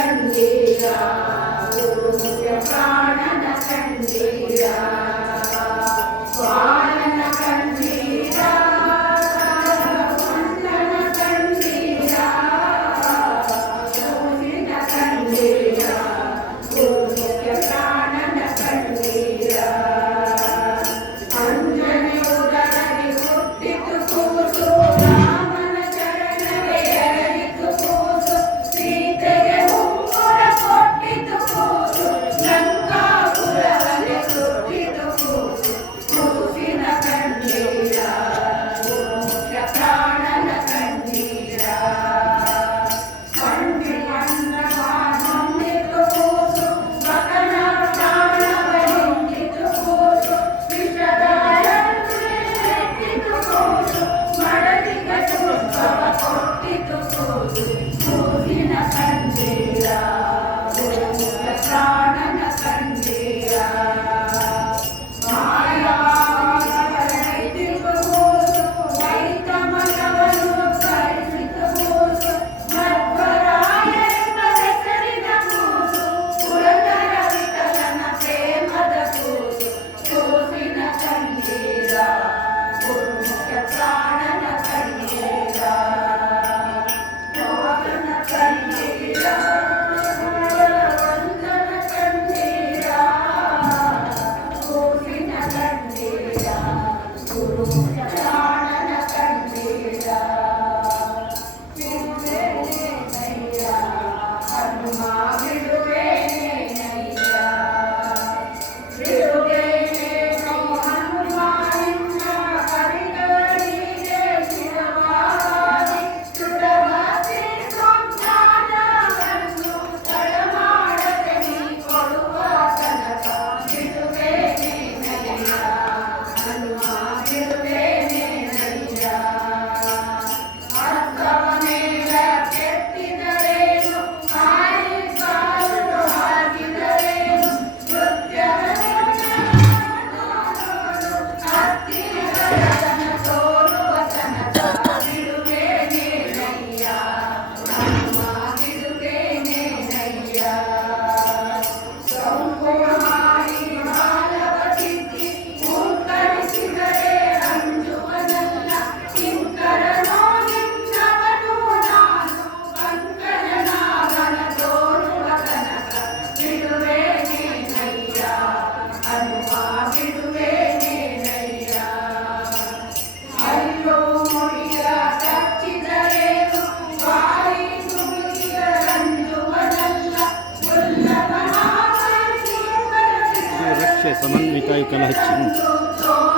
ಕಂಡೀರ ಗುರುಮುಖ್ಯ ಪ್ರಾಣನ ಕಂಡೀರ ಬಾಲನ ಕಂಡೀರ ವಂದನ ಕಂಡೀರ ಸೂರ್ಯನ ಕಂಡೀರ ಗುರುಮುಖ್ಯ ಪ್ರಾಣನ ಕಂಡೀರ ಅಂಜನೆ ಉದರದಿ ಹುಟ್ಟಿತು ಕೂಸು ರಾಮನ ಚರಣವೇ ಎರಗಿತು ಕೂಸು ಸೀತೆಗೆ ಉಂಗುರ ಕೊಟ್ಟಿತು ಕೂಸು ಲಂಕಾಪುರವನೆ ಸುಟ್ಟಿತು ಕೂಸು ಕೂಸಿನ ಕಂಡೀರ ಗುರುಮುಖ್ಯ ಪ್ರಾಣನ ಕಂಡೀರ ಕಂಡಿತು ಕೂಸು ಮಗನ ಪ್ರಾಣವ ಹಿಂಡಿತು ಕೂಸು ವಿಷದಾಯಂತಿತು ಕೂಸು ಮಡದಿಗೆ ಪುಷ್ಪವ ಕೊಟ್ಟಿತು ಕೂಸು ಕೂಸಿನ ಕಂಡೀರ ಗುರುಮುಖ್ಯ ಪ್ರಾಣನ ಕಂಡೀರ ಮಾಯಾವಾಗರೈತಿತು ಕೂಸು ವೈತಮನವನ್ನು ಕರೆಸಿತು ಕೂಸು ಮಧ್ವರಾಯರೆಂಬ ಹೆಸರಿನ ಕೂಸು ಪುರಂದರ ವಿಠಲನ ಪ್ರೇಮದ ಕೂಸು ಕೂಸಿನ ಕಂಡೀರ ಗುರುಮುಖ್ಯ ಪ್ರಾಣನ ಕಂಡೀರ ಮೋಹನ ಕಂಡೀರ ವಂದನ ಕಂಡೀರ ಕೂಸಿನ ಕಂಡೀರ ಗುರುಮುಖ್ಯ ಪ್ರಾಣನ ಕಂಡೀರ ಬಿಡುವೇನೇನಯ್ಯ ಹನುಮ ಬಿಡುವೇನೇನಯ್ಯ ಬಿಡುವೇನೇನೋ ಹನುಮ ನಿನ್ನ ಕರಿಗಳಿಗೆ ಶಿರವಾಗಿ ಸುಡಬಾಸಿ ಸಂಧಾನವನ್ನು ತಡಮಾಡದೆ ನೀ ಕೊಡುವ ತನಕ ಬಿಡುವೇನೇನಯ್ಯ ಹನುಮ ಬಿಡುವೇನೇನಯ್ಯ ಅರ್ಥವನೇಲ ಕೆತ್ತಿದರೇನು ಕಾಯಿ ಕಾಲು ಹಾಕಿದರೇನು ಹತ್ತಿರದನ ತೋರುವ ತನಕ ಬಿಡುವೇನೇನಯ್ಯ ಹನುಮ ಬಿಡುವೇನೇನಯ್ಯ ಸಂಪೂರ್ಣ ಮಾಡಿ ಮಾಲವ ಸಿದ್ಧಿ ಹೂಂಕರಿಸಿದರೆ ಅಂಜುವನಲ್ಲ ಕಿಂಕರನೋ ನಿನ್ನವನು ನಾನು ಪಂಕಜನಾಭನ ತೋರುವ ತನಕ ಬಿಡುವೇನೇನಯ್ಯ ಹನುಮ ಬಿಡುವೇನೇನಯ್ಯ ಅಲ್ಲೋ ಮುಡಿಯ ಕಚ್ಚಿದರೇನು ಬಾಯಿ ನುಡಿಗರಂಜುವನಲ್ಲ ಉಲ್ಲವನ ರಕ್ಷೆ ಸಮನ್ವಿತ ಕಲಹಚ್ಚಿ ತೋರುವ